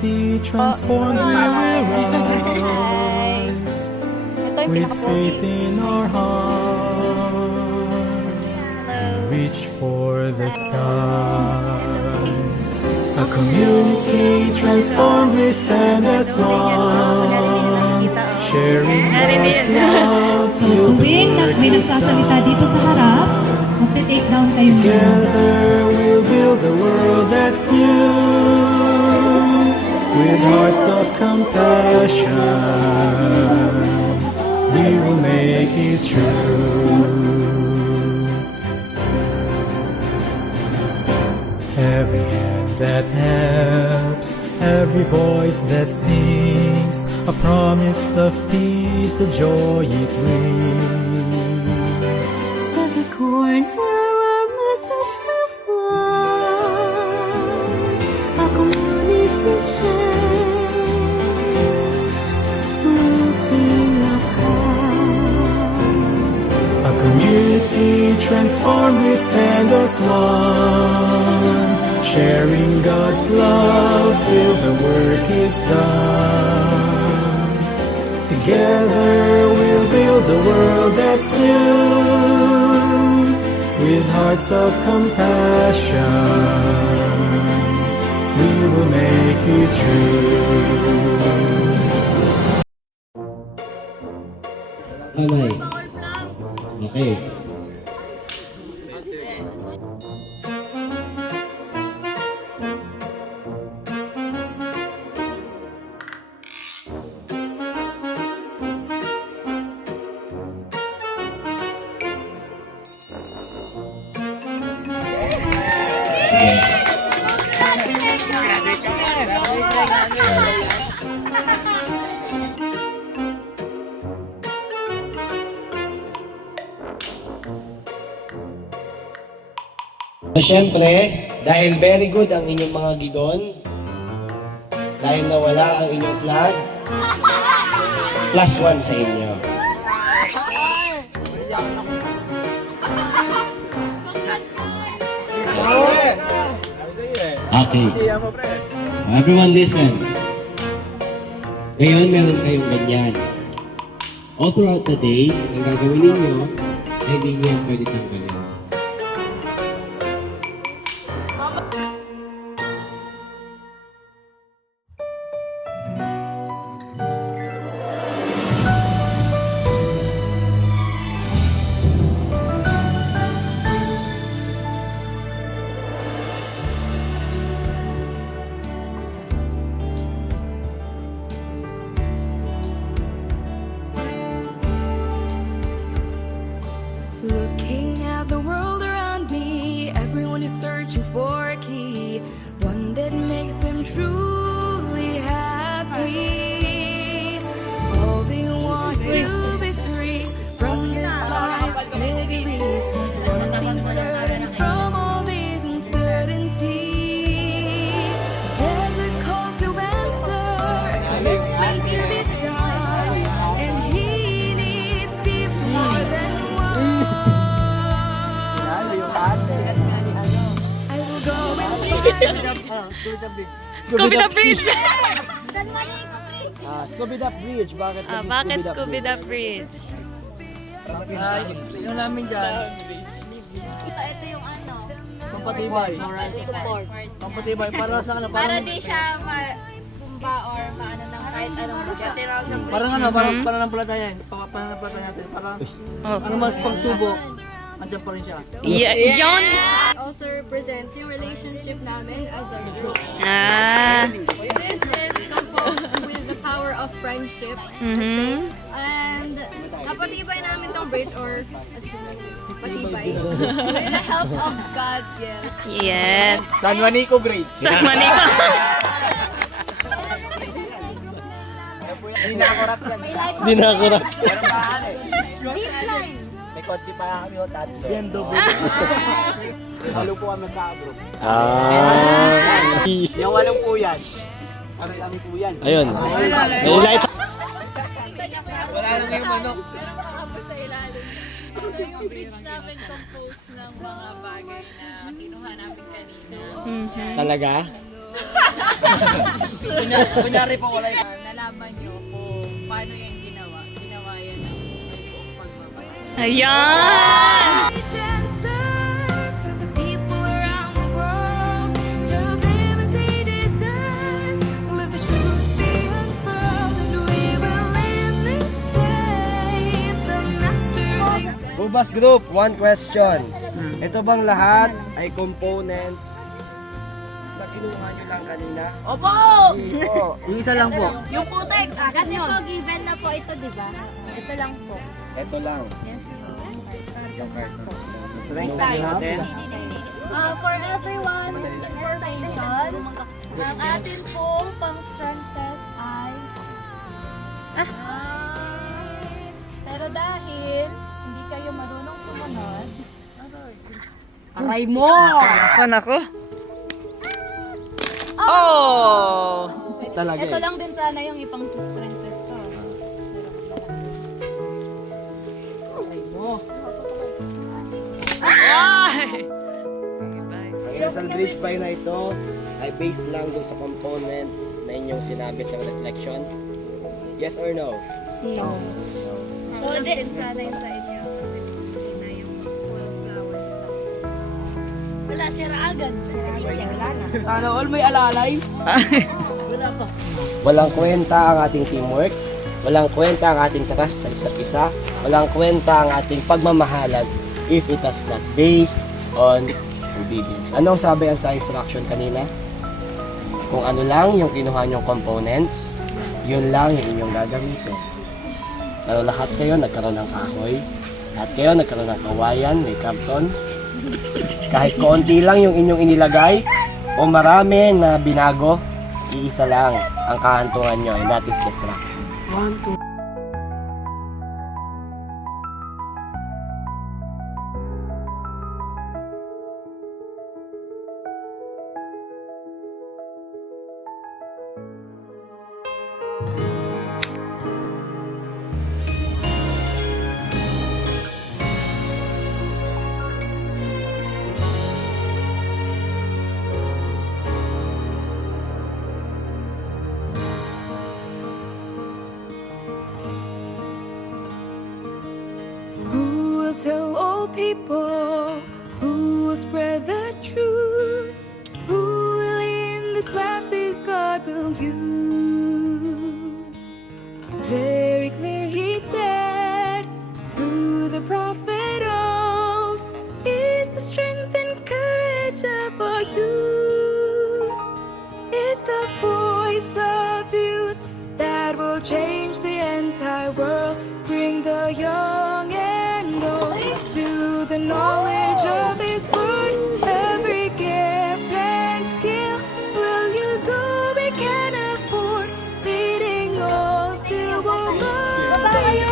community transformed we will rise. With faith in our hearts, reach for the skies. A community transformed, we stand as one, sharing God's love till the work may is nagsasalita done. dito sa harap. Magte-take down kayo. Together we'll build a world that's new, with hearts of compassion. We will make it true. Every hand that helps, every voice that sings, a promise of peace, the joy it brings. Every corner a message to find, a community changed, looking up high. A community transformed, we stand as one, sharing God's love till the work is done. Together we'll build a world that's new, with hearts of compassion. We will make it true. Alay. Okay. Sige. So, syempre, dahil very good ang inyong mga gidon, dahil nawala ang inyong flag, +1 sa inyo. Okay. Everyone listen. Ngayon, meron kayong ganyan. All throughout the day, ang gagawin ninyo, ay hindi nyo yan pwede tanggalin. Looking at the world around me, everyone is searching for a key, one that makes them truly happy. All they want to be free from this life's miseries, something certain from all these uncertainties. There's a call to answer, commitment to be done, and he needs people more than one. I will go and Scooby the Bridge! Scooby Doo Bridge, bakit? Bakit Scooby the Bridge? Yung namin dyan, Ito yung ano, pampatibay. support. Pampatibay, para sa ano, Para di siya ma-bumba or maano ng kahit anong lugar. parang ano, parang pananampalataya yan. Pananampalataya natin. Parang, ano mas pagsubok, andyan pa rin siya. Yon! also represents yung relationship namin as a group. This is composed with the power of friendship. And napatibay namin tong bridge or as in, patibay. With the help of God, yes. Yes. San Juanico Bridge. Sa Manila. Hindi na ako rat yan. Hindi na ako rat. Parang bahan eh. Deep line. May kotse pa kami o tatlo. Biendo Halo po kami sa bro. Yung walang po yan. Kami po yan. Ayun. Nai-light. Wala lang yung manok. Yung bridge namin composed ng mga bagay na kinuha namin kanina. Talaga? Kunyari po wala yung... Nalaman nyo kung paano yung ginawa. Ginawa yan ng pagbabayad. Ayan! Each answer to the people around the world. Show them as they deserve. Let the truth be unfurled, and we will imitate the masters. Bubas Group, one question. Ito bang lahat ay component na kinuha nyo lang kanina? Opo! Oo. Yung isa lang po. Yung putek! Kasi po, given na po ito, di ba? Ito lang po. Ito lang. Yes, Yung carton. Strength natin. For everyone's information, ang atin pong pang-strength test ay... pero dahil hindi kayo marunong sumunod, aray mo! Nako. Oh! Talaga Ito eh. lang din sana yung ipang-strength test ko. Aray mo! Ay! Ang Inasal Bridge Pie na ito ay based lang dun sa component na inyong sinabi sa reflection. Yes or no? So, din sana yung sa inyo kasi hindi na yung full flowers na. Wala, sira agad. Wala na. Sana all may alalay. Walang kwenta ang ating teamwork. Walang kwenta ang ating trust sa isa't isa. Walang kwenta ang ating pagmamahalan if it is not based on obedience. Anong sabi ang sa instruction kanina? Kung ano lang yung kinuha nyong components, yun lang yung inyong gagamitin. Pero lahat kayo nagkaroon ng kahoy, lahat kayo nagkaroon ng kawayan, may karton. Kahit konti lang yung inyong inilagay o marami na binago, iisa lang ang kahantungan nyo, and that is destruction. 1, 2. Who will tell all people? Who will spread the truth? Who will in this last days God will use? Very clear he said through the prophet old is the strength and courage of our youth. It's the voice of youth that will change the entire world, bring the young and old to the knowledge of His word. Every gift and skill will use all we can afford, leading all to all of the earth.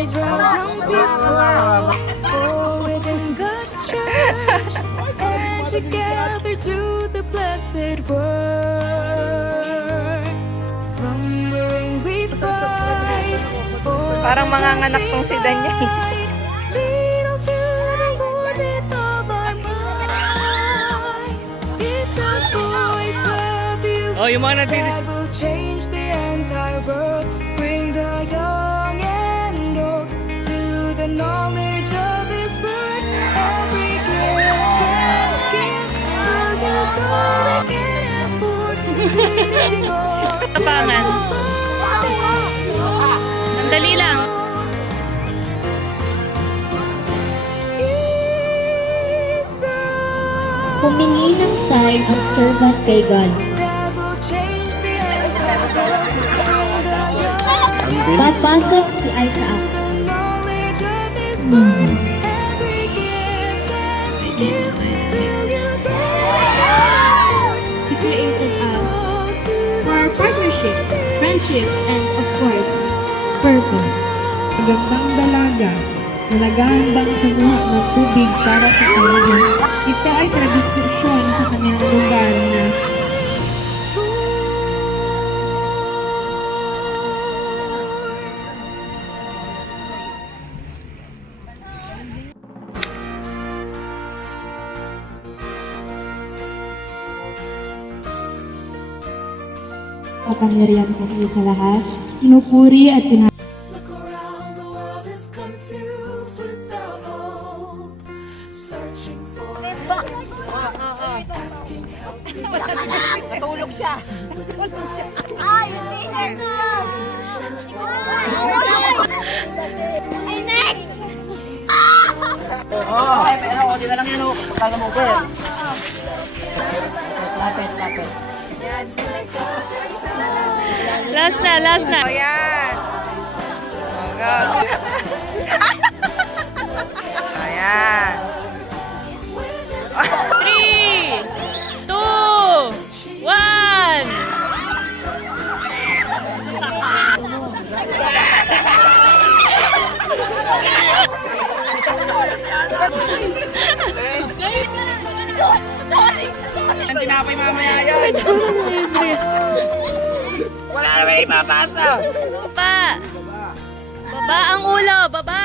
There's some people all within God's church, and together do the blessed word. Slumbering we fight. Parang manganganak tong si Daniel. Lead all to the Lord with all our might. It's the voice of you Oh, yung mga that will change the entire world, bring the young and old to the knowledge of His word. Every gift and skill will use all we can afford, leading all to Kapangan. Sandali lang. He's the Humingi ng sign ang servant kay God. that will change the entire world, bring the young Papasok si Isaac. the knowledge of His word. Every gift and skill will use all we can afford. He created us All to for our partnership, friendship, and of course, purpose. Magandang dalaga na naghahandang kumuha ng tubig para sa kanya. Ito ay tradisyon sa kanilang lugar na kapangyarihan ko sa lahat. Pinupuri at Look around, the world is confused without hope. Searching for asking help. Natulog siya. Ay, pero hindi na lang yan, oh. Pagkaga mo, Ber. Lapit, lapit. Last na, last na. Ayan. Go. Ayan. 3, 2, 1. Ang tinapay mamaya yan. Wala na may ipapasa. Baba. Baba ang ulo, baba.